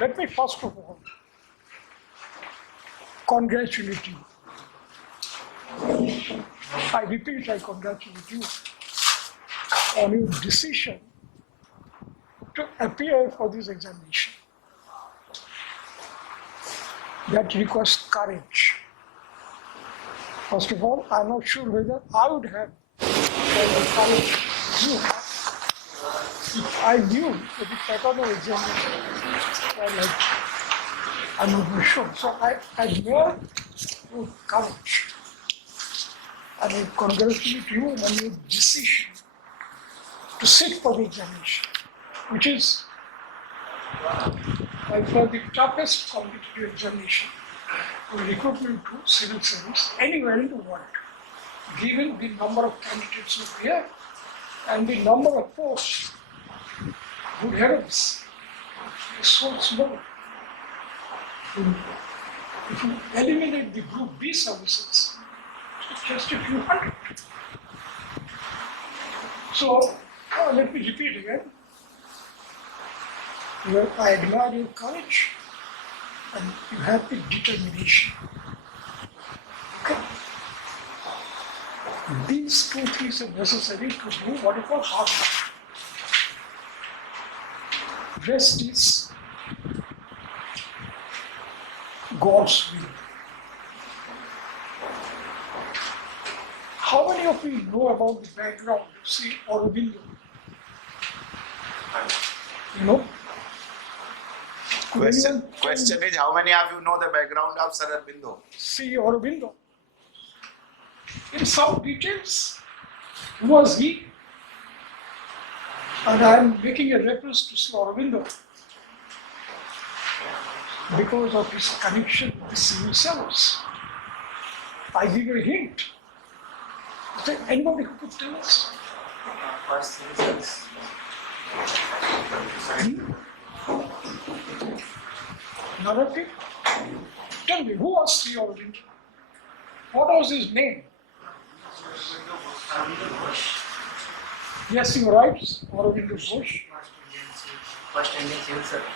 let me first of all congratulate you. I repeat, I congratulate you on your decision to appear for this examination. That requires courage. First of all, I'm not sure whether I would have the courage you have if I knew that the pattern of examination was like, I'm not very sure. So I admire your courage. And I congratulate you on your decision to sit for the examination, which is by far the toughest competitive examination for recruitment to civil service anywhere in the world, given the number of candidates who appear and the number of posts good heavens is so small. If you eliminate the Group B services, it's just a few hundred. So, let me repeat again. I admire your courage and you have the determination. Okay? These two things are necessary to do what you call hard work. Rest is God's will. How many of you know about the background of Sri Aurobindo? You know? Question is, how many of you know the background of Sri Aurobindo? Sri Aurobindo. In some details, who was he? And I am making a reference to Sri Aurobindo because of his connection with the civil service. I give you a hint. Is there anybody who could tell us? First civil service. None of you? Tell me, who was Sri Aurobindo? What was his name? Yes, you're right, Aurobindo Ghosh. First Indian civil servant.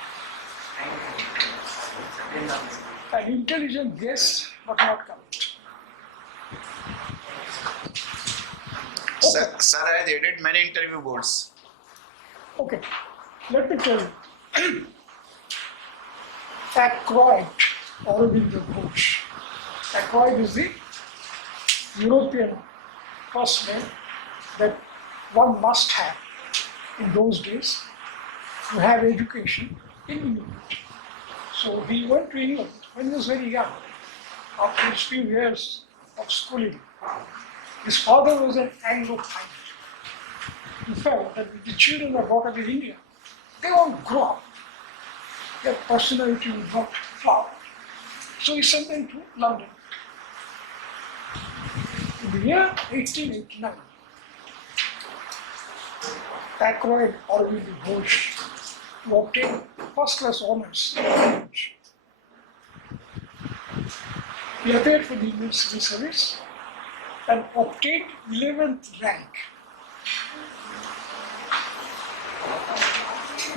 An intelligent guess, but not correct. Okay. Sir has added many interview boards. Okay, let me tell you. Acquired Aurobindo Ghosh. Acquired is the European first name that one must have in those days to have education in England. So he went to England when he was very young, after his few years of schooling. His father was an Anglo-Pilot. He felt that if the children are brought up in India, they won't grow up. Their personality will not flower. So he sent them to London. In the year 1889, Acquired Aurobindo Ghosh to obtain first-class honours in language. He appeared for the Indian Civil Service and obtained 11th rank.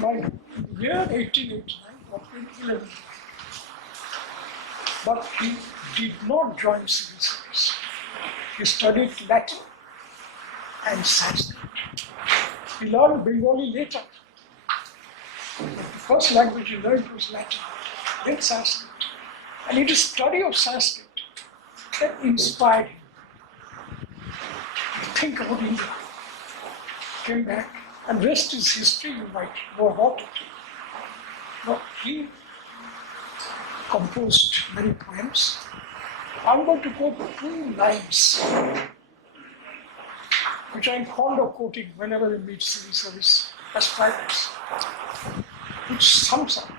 By the year 1889, obtained 11th rank. But he did not join civil service. He studied Latin and Sanskrit. He learned Bengali later. But the first language he learned was Latin, then Sanskrit. And it is study of Sanskrit that inspired him to think about India. Came back, and rest is history, you might know about it. But he composed many poems. I'm going to quote 2 lines, which I'm fond of quoting whenever we meet civil service aspirants, which sums up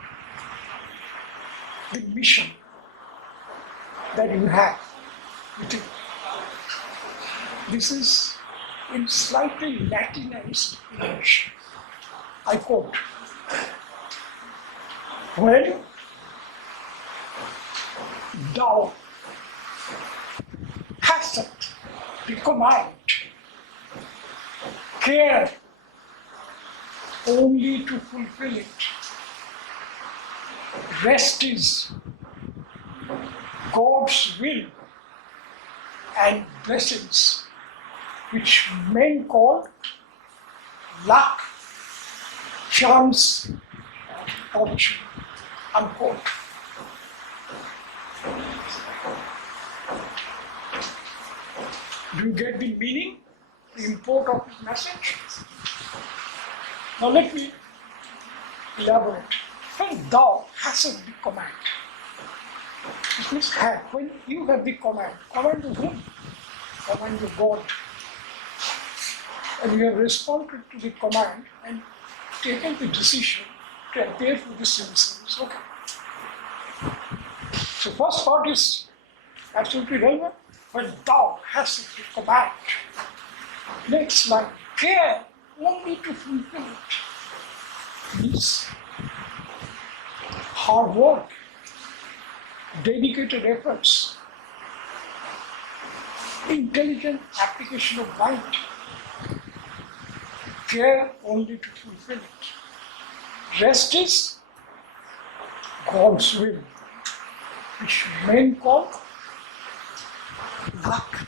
the mission that you have within. This is in slightly Latinized English. I quote, "When thou hast the command, care only to fulfill it. Rest is God's will and blessings, which men call luck, chance, fortune, unquote. Do you get the meaning, the import of his message? Now let me elaborate. When thou hast the command, it means have. When you have the command to whom? Command to God. And you have responded to the command and taken the decision to appear for the civil service. Okay. So first part is absolutely relevant. When thou hast the command. Next line, care only to fulfill it. Means hard work, dedicated efforts, intelligent application of mind, care only to fulfill it. Rest is God's will, which men call luck,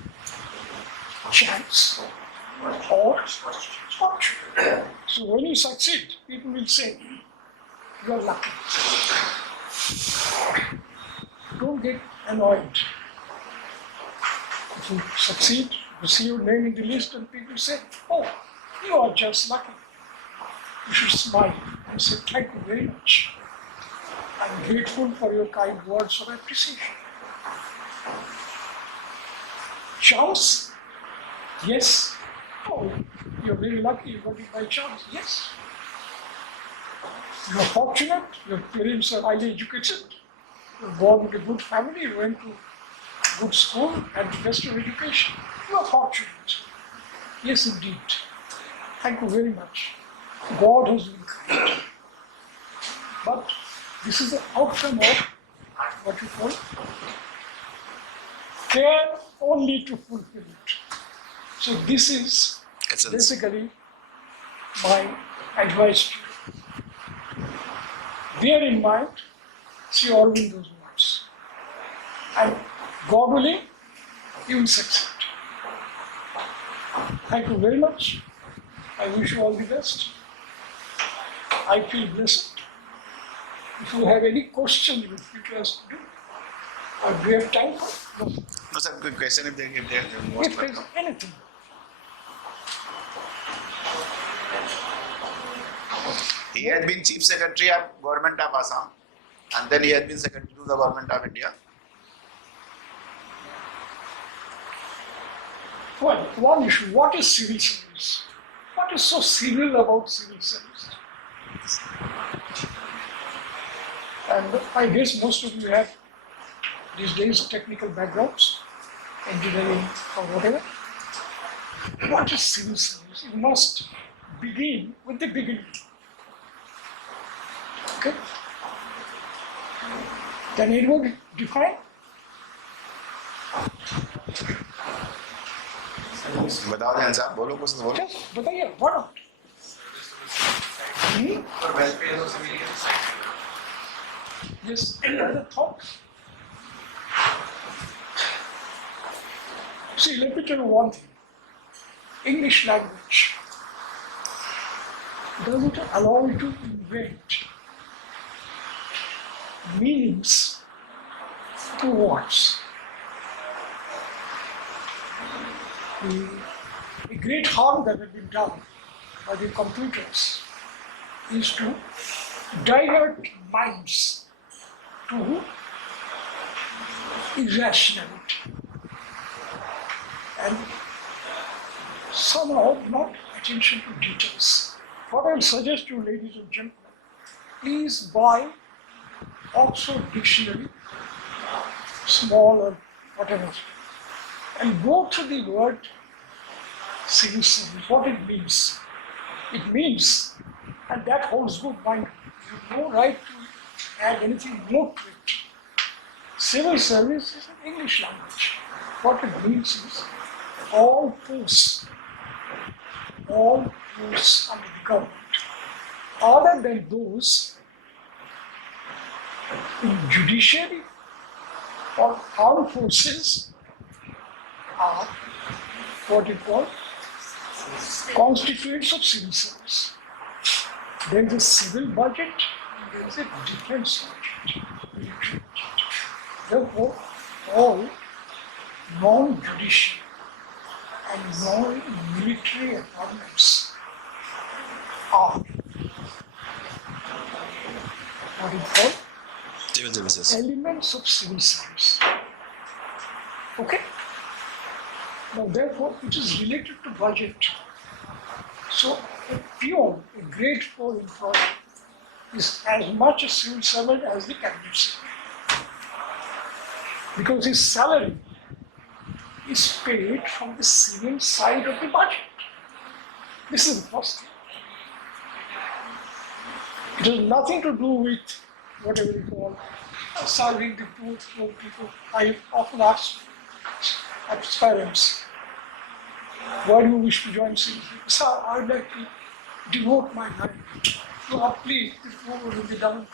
chance, or fortune. So when you succeed, people will say, you are lucky. Don't get annoyed. If you succeed, you see your name in the list and people say, oh, you are just lucky. You should smile and say, thank you very much. I'm grateful for your kind words of appreciation. Chance? Yes. Oh, you're very lucky, you got it by chance. Yes. You're fortunate, your parents are highly educated, you're born in a good family, you went to good school and the best of education. You are fortunate. Yes, indeed. Thank you very much. God has been kind. But this is the outcome of what you call care only to fulfill it. So this is basically my advice to you. Bear in mind, see Aurobindo's words. And God willing, you will succeed. Thank you very much. I wish you all the best. I feel blessed. If you have any questions you feel to ask, do. Or do you have time for? No. No, sir, good question. If they're If most there is welcome. anything. He had been Chief Secretary of Government of Assam, and then he had been Secretary to the Government of India. Well, one issue, what is civil service? What is so civil about civil service? And I guess most of you have these days technical backgrounds, engineering or whatever. What is civil service? You must begin with the beginning. Okay? Can anyone define? बताओ ध्यान साहब बोलो कुछ तो बोलो. Just बताइए, what not? For welfare of civilians. Yes, any other thoughts? See, let me tell you one thing. English language doesn't allow you to invent meanings to words. The great harm that has been done by the computers is to divert minds to irrationality and somehow not attention to details. What I will suggest to you, ladies and gentlemen, please buy Oxford Dictionary, small or whatever, and go through the word civil service, what it means. It means, and that holds good, mind. You have no right to add anything more to it. Civil service is an English language. What it means is all posts under the government, other than those in judiciary or armed forces are what you call constituents of civil service. There is a civil budget, there is a defense budget, military budget. Therefore, all non-judicial and non-military appointments are what is called Civil services. elements of civil service. Okay? Now, therefore, it is related to budget. So, a peon, a grade 4 employee, is as much a civil servant as the cabinet secretary. Because his salary is paid from the civil side of the budget. This is the first thing. It has nothing to do with whatever you call serving the poor people. I often ask aspirants, why do you wish to join civil service? Sir, I would like to devote my life to uplift the poor and the downtrodden.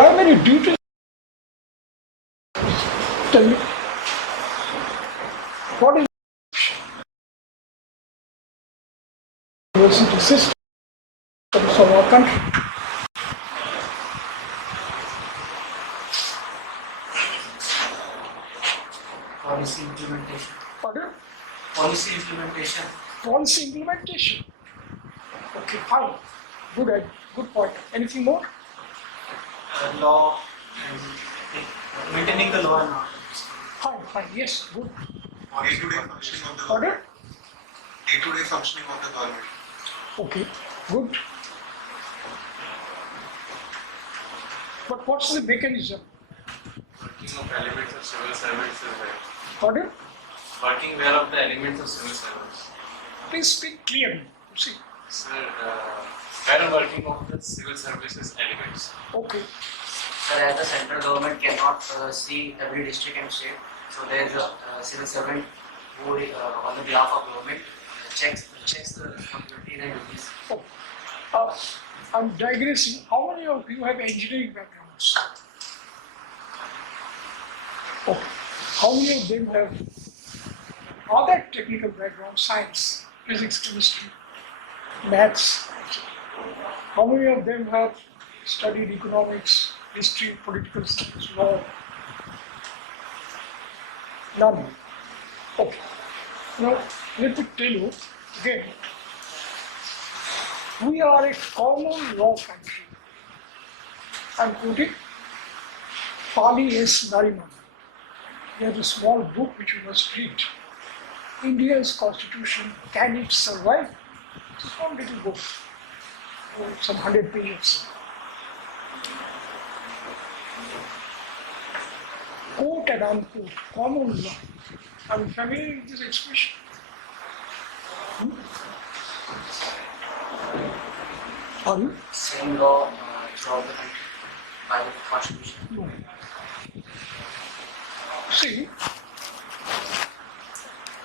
How many duties? Tell me. What is university system of our country? Policy implementation. Pardon? Policy implementation. Policy implementation. Okay, fine. Good point. Anything more? Law and maintaining the law and order. Fine. Yes, good. Day-to-day functioning of the Pardon? government. Day-to-day functioning of the government. Okay, good. But what's the mechanism? Working of elements of civil servants is well. Pardon? Working well of the elements of civil servants. Please speak clearly. See. Sir, well working of the civil services elements. Okay. Sir, as the central government cannot see every district and state, so there is a civil servant who, on the behalf of government, checks the responsibilities and duties. Oh. I'm digressing. How many of you have engineering backgrounds? Okay. How many of them have other technical backgrounds, science, physics, chemistry, maths? How many of them have studied economics, history, political science, law? None. Okay. Now, let me tell you again. We are a common law country. I'm quoting 𝗙𝗪𝗧𝗍𝗍. There's a small book which you must read. India's Constitution, Can It Survive? It's a small little book, some 100 pages. Quote and unquote, common law. Are you familiar with this expression? Are you? Same law throughout the country by the Constitution. No. See,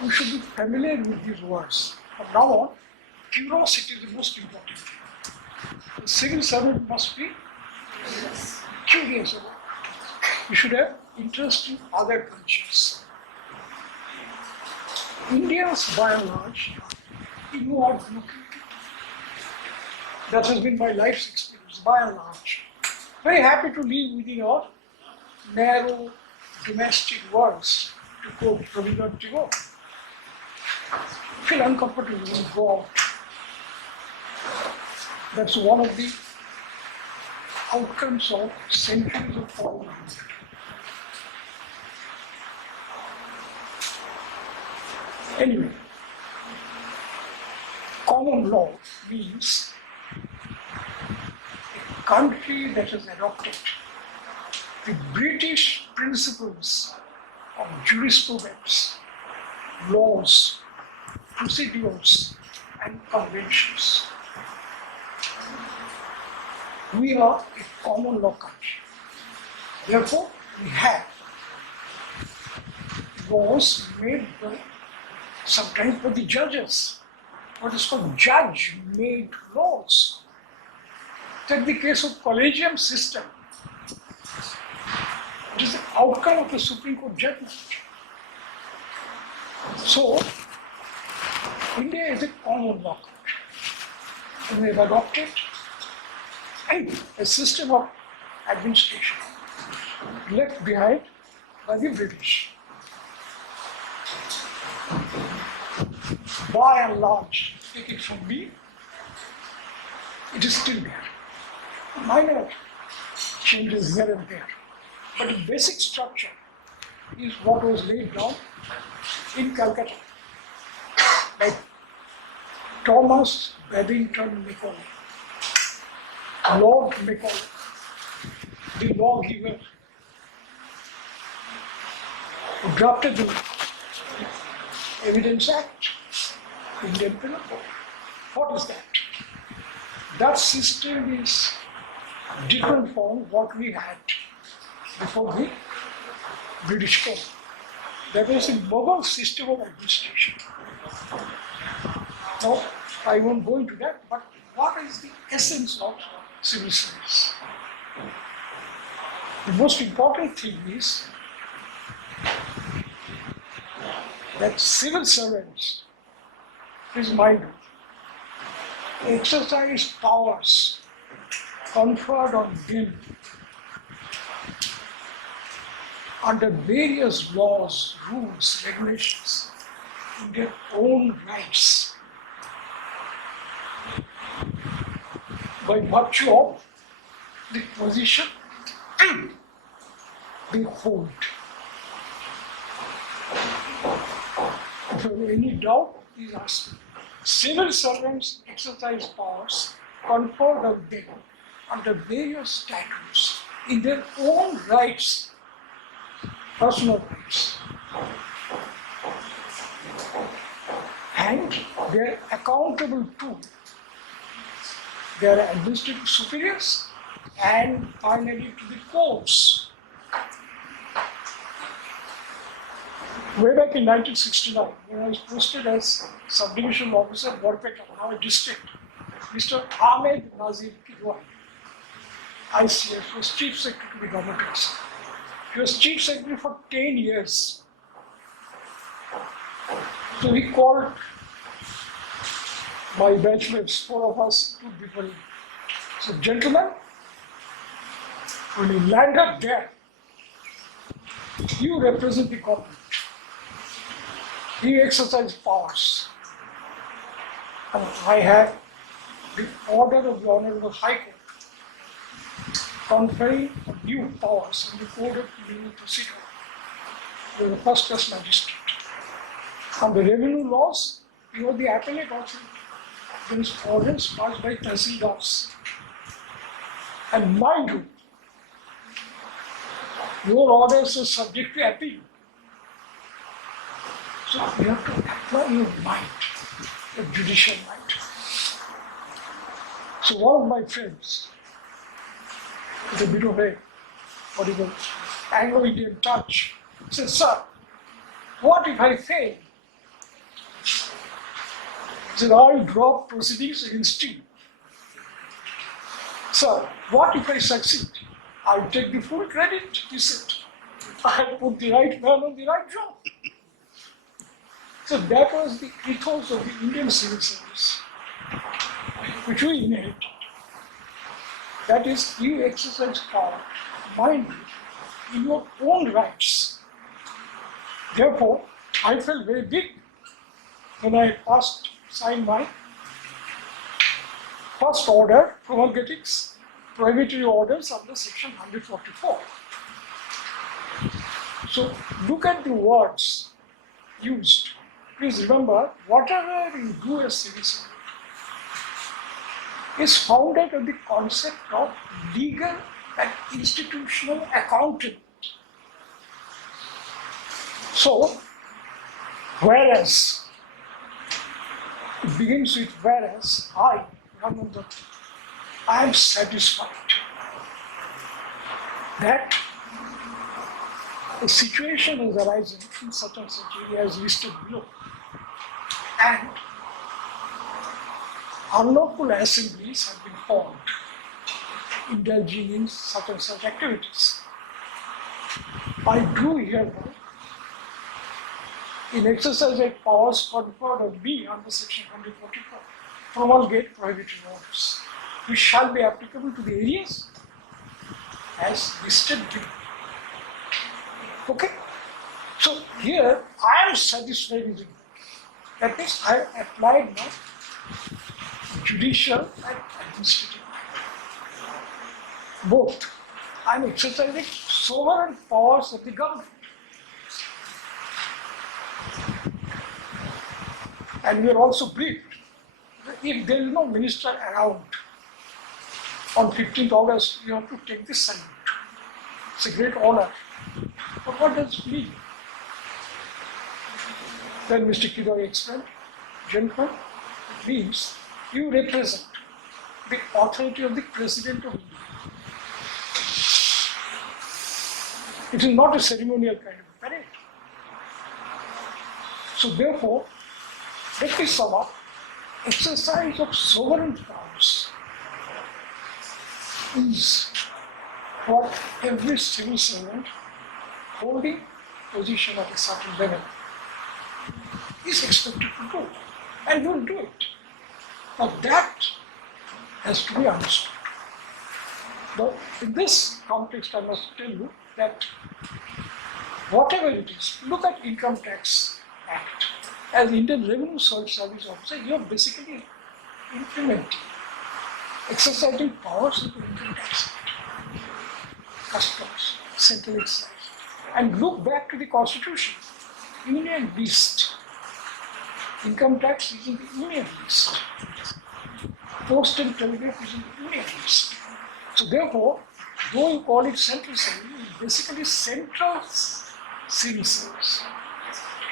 we should be familiar with these words. From now on, curiosity is the most important thing. The civil servant must be curious about it. You should have interest in other cultures. Indians, by and large, are inward looking. That has been my life's experience, by and large. Very happy to live within our narrow domestic walls, to quote Rabindranath Tagore. Feel uncomfortable when you go out. That's one of the outcomes of centuries of foreign rule. Anyway, common law means a country that has adopted the British principles of jurisprudence, laws, procedures, and conventions. We are a common law country. Therefore, we have laws made by sometimes for the judges, what is called judge-made laws. Take the case of collegium system. It is the outcome of the Supreme Court judgment. So, India is a common law country. And we have adopted a system of administration left behind by the British. By and large, take it from me, it is still there. Minor changes here and there. But the basic structure is what was laid down in Calcutta by Thomas Babington Macaulay, Lord Macaulay, the lawgiver who drafted the Evidence Act, Indian Penal Code. What is that? That system is different from what we had before the British came. That was a Mughal system of administration. Now, I won't go into that, but what is the essence of civil service? The most important thing is that civil servants, is my view, exercise powers conferred on them under various laws, rules, regulations, in their own rights, by virtue of the position they hold. If you have any doubt, please ask me. Civil servants exercise powers conferred on them under various statutes in their own rights, personal rights. And they are accountable to their administrative superiors and finally to the courts. Way back in 1969, when I was posted as subdivision officer of Vajpayee, now a district, Mr. 𝗙𝗪𝗔𝗍𝗍𝗍𝗍, ICS, was Chief Secretary to the Government of Assam. He was Chief Secretary for 10 years. So he called my batchmates, 4 of us, 2 people. So, gentlemen, when you land up there, you represent the government. He exercised powers. And I have the order of the Honorable High Court conferring new powers in the Code of Criminal Procedure to the first class magistrate. On the revenue laws, you are the appellate authority. There is orders passed by Tahsildars. And mind you, your orders are subject to appeal. So you have to apply your mind, your judicial mind. So one of my friends, with a bit of a, what do you call it, Anglo-Indian touch, said, "Sir, what if I fail?" He said, "I'll drop proceedings against you." "Sir, what if I succeed?" "I'll take the full credit," he said. "I put the right man on the right job." So that was the ethos of the Indian civil service, which we inherited. That is, you exercise power, mind you, in your own rights. Therefore, I felt very big when I signed my first order promulgating prohibitory orders under section 144. So look at the words used. Please remember, whatever you do as civil servant is founded on the concept of legal and institutional accountability. So, whereas, it begins with whereas, I, Rangan Dutta, I am satisfied that a situation is arising in such and such area as listed below. and unlawful assemblies have been formed, indulging in such and such activities. I do hereby, in exercising powers conferred on me under section 144, promulgate prohibited orders, which shall be applicable to the areas as listed below. Okay? So here I am satisfied with it. That means I have applied my judicial and administrative power. Both. I am exercising sovereign powers of the government. And we are also briefed that if there is no minister around on 15th August, you have to take this salute. It's a great honor. But what does it mean? Then Mr. 𝗙𝗂𝗧𝗍𝗍𝗀 explained, gentlemen, it means you represent the authority of the President of India. It is not a ceremonial kind of parade. So therefore, let me sum up, exercise of sovereign powers is what every civil servant holding position at a certain level is expected to do, and will do it. But that has to be understood. But in this context, I must tell you that whatever it is, look at Income Tax Act. As Indian Revenue Service Officer, you are basically implementing, exercising powers of the Income Tax Act, customs, central excise. And look back to the Constitution, Union list. Income tax is in the Union list. Post and telegraph is in the Union list. So therefore, though you call it central service, it is basically central civil service.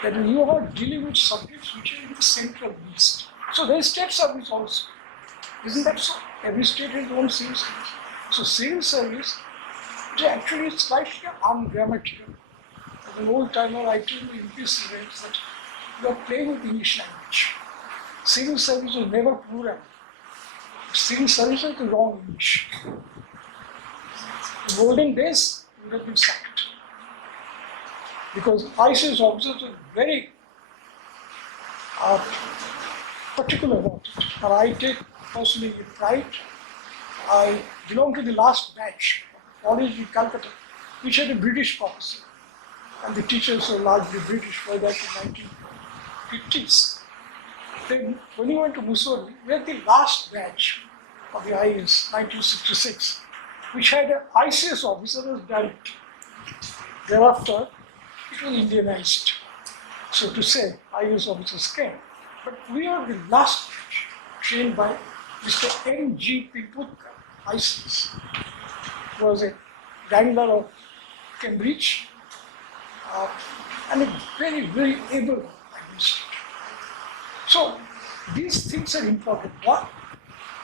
That you are dealing with subjects which are in the central list. So there is state service also. Isn't that so? Every state has its own civil service. So civil service is actually slightly ungrammatical. As an old timer, I tell you in these events that you are playing with English language. Civil service was never plural. Civil service is the wrong English. In olden days, you would have been sacked. Because IAS officers are very particular about it. And I take personally pride. I belong to the last batch of college in Calcutta, which had a British professor. And the teachers were largely British by that in 1950s. Then when we went to Missouri, we had the last batch of the IAS, 1966, which had an ICS officer as director. Thereafter, it was Indianized, so to say, IAS officers came. But we are the last batch trained by Mr. N.G. Pilpulkar, ICS, who was a wrangler of Cambridge and a very, very able administrator. So these things are important. Why?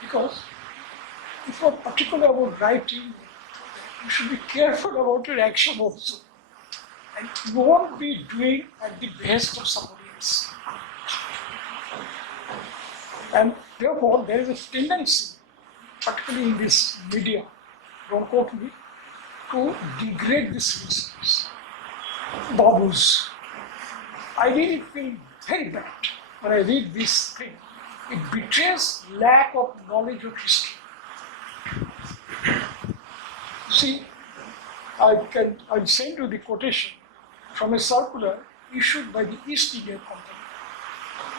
Because if you are particular about writing, you should be careful about your action also. And you won't be doing at the behest of somebody else. And therefore, there is a tendency, particularly in this media, don't quote me, to degrade the civil service. Babus. I really feel very bad when I read this thing. It betrays lack of knowledge of history. See, I'll send you the quotation from a circular issued by the East India Company,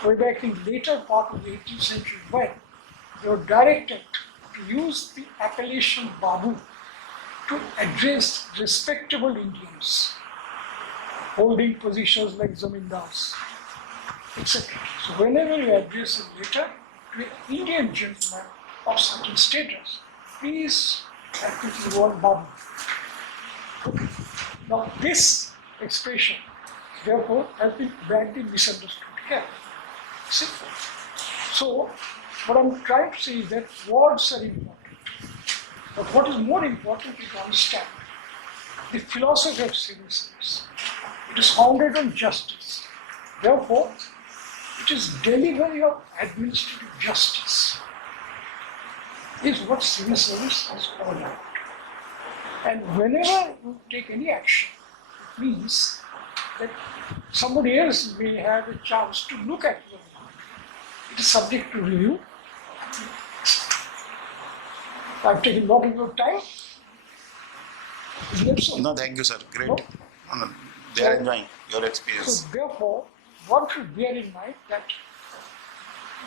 way back in the later part of the 18th century, when they were directed to use the appellation Babu to address respectable Indians holding positions like zamindars, etc. So whenever you address a letter to an Indian gentleman of certain status, please apply the word Babu. Okay. Now this expression, therefore, has been badly misunderstood here. Simple. So, what I'm trying to say is that words are important. But what is more important is to understand the philosophy of civil service. It is founded on justice. Therefore, it It is delivery of administrative justice is what civil service is all about. And whenever you take any action, it means that somebody else may have a chance to look at your work. It is subject to review. I've taken a lot of your time. Is that so? No, thank you, sir. Great. No? No, they are enjoying your experience. So therefore, one should bear in mind that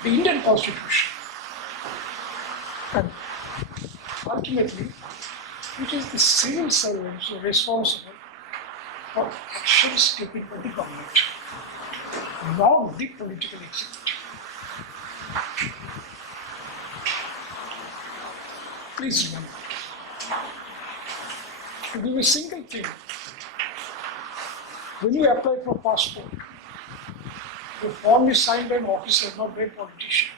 the Indian Constitution and ultimately it is the civil servants who are responsible for actions taken by the government, not the political executive. Please remember, to give a single thing, when you apply for passport, the form is signed by an officer, not by a politician.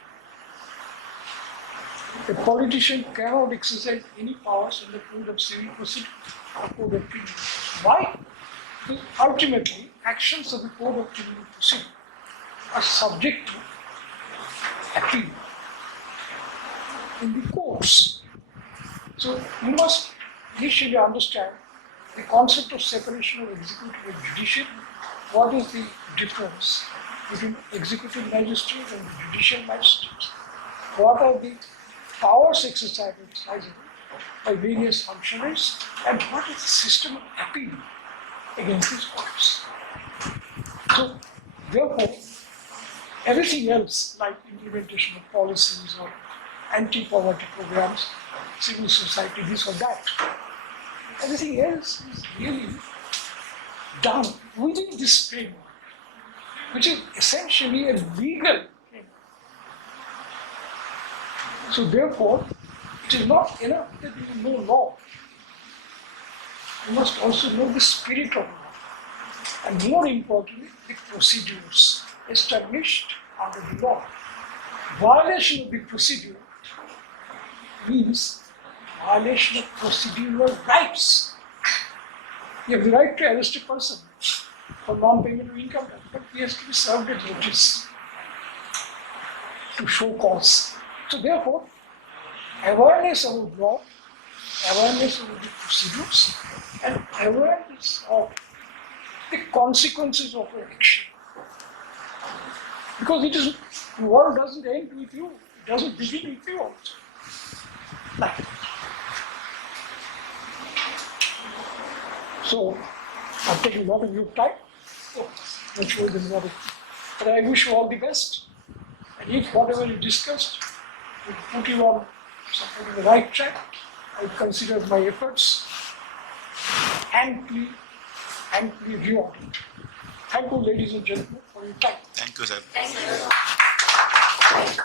A politician cannot exercise any powers in the code of civil procedure or code of criminal. Why? Because ultimately, actions of the code of criminal procedure are subject to appeal in the courts. So you must initially understand the concept of separation of executive and judicial. What is the difference between executive magistrate and judicial magistrate? What are the powers exercised by various functionaries, and what is the system of appeal against these orders? So, therefore, everything else like implementation of policies or anti-poverty programs, civil society, this or that, everything else is really done within this framework, which is essentially a legal framework. So therefore, it is not enough that you know law. You must also know the spirit of law. And more importantly, the procedures established under the law. Violation of the procedure means violation of procedural rights. You have the right to arrest a person for non-payment of income tax, but he has to be served a notice to show cause. So therefore, awareness of the law, awareness of the procedures, and awareness of the consequences of your action. Because it is, the world doesn't end with you, it doesn't begin with you also. Like that. So, I've taken a lot of your time, much more than what but I wish you all the best. And if whatever you discussed will put you on the right track, I consider my efforts amply rewarded. Thank you, ladies and gentlemen, for your time. Thank you, sir. Thank you.